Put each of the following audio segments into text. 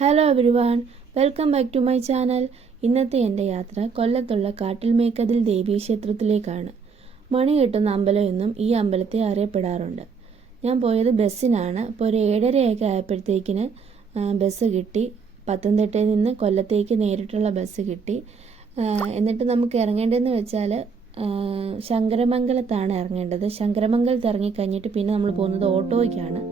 Hello everyone welcome back to my channel ഇന്നത്തെ എന്റെ യാത്ര കൊല്ലത്തുള്ള കാട്ടിൽമേക്കതിൽ ദേവീക്ഷേത്രത്തിലേക്കാണ് മണി കെട്ടുന്ന അമ്പലം എന്നും ഈ അമ്പലത്തെ അറിയപ്പെടാറുണ്ട്. ഞാൻ പോയത് ബസ്സിനാണ്. അപ്പോൾ ഒരു ഏഴരയൊക്കെ ആയപ്പോഴത്തേക്കിന് ബസ് കിട്ടി. പത്തനംതിട്ടയിൽ നിന്ന് കൊല്ലത്തേക്ക് നേരിട്ടുള്ള ബസ് കിട്ടി. എന്നിട്ട് നമുക്ക് ഇറങ്ങേണ്ടതെന്ന് വെച്ചാൽ ശങ്കരമംഗലത്താണ് ഇറങ്ങേണ്ടത്. ശങ്കരമംഗലത്ത് ഇറങ്ങിക്കഴിഞ്ഞിട്ട് പിന്നെ നമ്മൾ പോകുന്നത് ഓട്ടോയ്ക്കാണ്.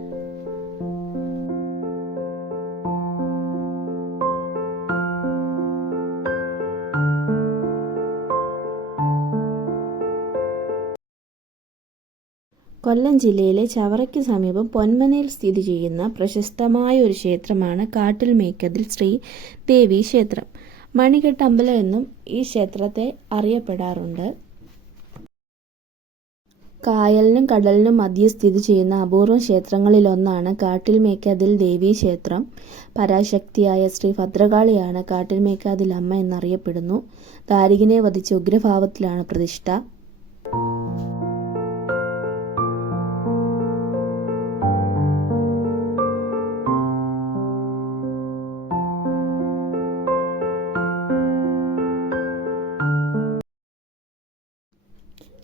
കൊല്ലം ജില്ലയിലെ ചവറയ്ക്ക് സമീപം പൊന്മനയിൽ സ്ഥിതി ചെയ്യുന്ന പ്രശസ്തമായ ഒരു ക്ഷേത്രമാണ് കാട്ടിൽ മേക്കതിൽ ശ്രീ ദേവി ക്ഷേത്രം. മണികെട്ട് അമ്പലം എന്നും ഈ ക്ഷേത്രത്തെ അറിയപ്പെടാറുണ്ട്. കായലിനും കടലിനും മധ്യേ സ്ഥിതി ചെയ്യുന്ന അപൂർവ ക്ഷേത്രങ്ങളിലൊന്നാണ് കാട്ടിൽ മേക്കാതിൽ ദേവി ക്ഷേത്രം. പരാശക്തിയായ ശ്രീ ഭദ്രകാളിയാണ് കാട്ടിൽ മേക്കാതിൽ അമ്മ എന്നറിയപ്പെടുന്നു. ദാരികനെ വധിച്ച ഉഗ്രഭാവത്തിലാണ് പ്രതിഷ്ഠ.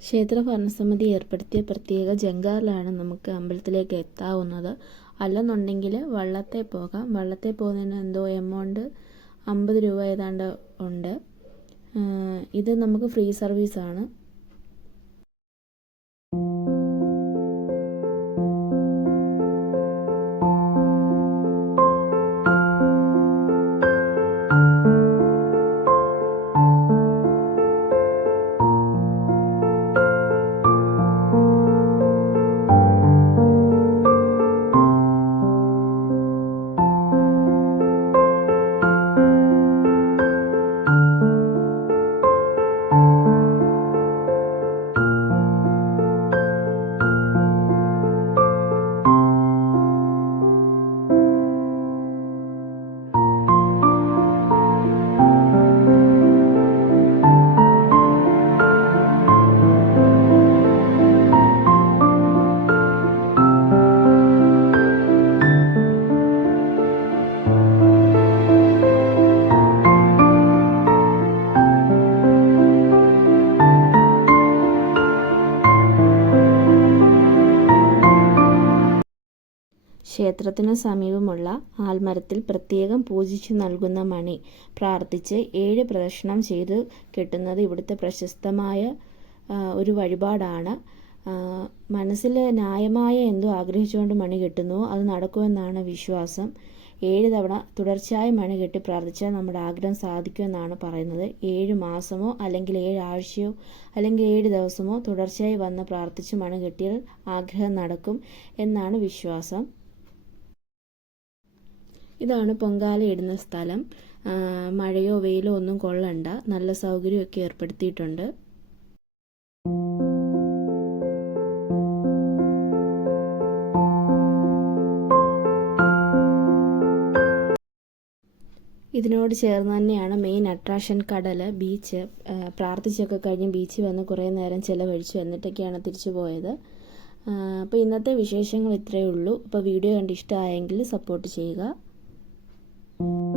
ക്ഷേത്ര ഭരണസമിതി ഏർപ്പെടുത്തിയ പ്രത്യേക ജങ്കാറിലാണ് നമുക്ക് അമ്പലത്തിലേക്ക് എത്താവുന്നത്. അല്ലെന്നുണ്ടെങ്കിൽ വള്ളത്തെ പോകാം. വള്ളത്തെ പോകുന്നതിന് എന്തോ എമൗണ്ട് അമ്പത് രൂപ ഏതാണ്ട് ഉണ്ട്. ഇത് നമുക്ക് ഫ്രീ സർവീസാണ് ക്ഷേത്രത്തിനു സമീപമുള്ള ആൽമരത്തിൽ പ്രത്യേകം പൂജിച്ചു നൽകുന്ന മണി പ്രാർത്ഥിച്ച് ഏഴ് പ്രദക്ഷിണം ചെയ്ത് കിട്ടുന്നത് ഇവിടുത്തെ പ്രശസ്തമായ ഒരു വഴിപാടാണ്. മനസ്സിൽ ന്യായമായ എന്തോ ആഗ്രഹിച്ചുകൊണ്ട് മണി കിട്ടുന്നു. അത് നടക്കുമെന്നാണ് വിശ്വാസം. ഏഴ് തവണ തുടർച്ചയായി മണി കെട്ടി പ്രാർത്ഥിച്ചാൽ നമ്മുടെ ആഗ്രഹം സാധിക്കുമെന്നാണ് പറയുന്നത്. ഏഴ് മാസമോ അല്ലെങ്കിൽ ഏഴ് ആഴ്ചയോ അല്ലെങ്കിൽ ഏഴ് ദിവസമോ തുടർച്ചയായി വന്ന് പ്രാർത്ഥിച്ച് മണി കെട്ടിയാൽ ആഗ്രഹം നടക്കും എന്നാണ് വിശ്വാസം. ഇതാണ് പൊങ്കാല ഇടുന്ന സ്ഥലം. മഴയോ വെയിലോ ഒന്നും കൊള്ളണ്ട. നല്ല സൗകര്യമൊക്കെ ഏർപ്പെടുത്തിയിട്ടുണ്ട്. ഇതിനോട് ചേർന്ന് തന്നെയാണ് മെയിൻ അട്രാക്ഷൻ കടൽ ബീച്ച് പ്രാർത്ഥിച്ചൊക്കെ കഴിഞ്ഞ് ബീച്ചിൽ വന്ന് കുറേ നേരം ചിലവഴിച്ചു. എന്നിട്ടൊക്കെയാണ് തിരിച്ചു പോയത്. അപ്പോൾ ഇന്നത്തെ വിശേഷങ്ങൾ ഇത്രയേ ഉള്ളൂ. അപ്പോൾ വീഡിയോ കണ്ട് ഇഷ്ടമായെങ്കിൽ സപ്പോർട്ട് ചെയ്യുക. you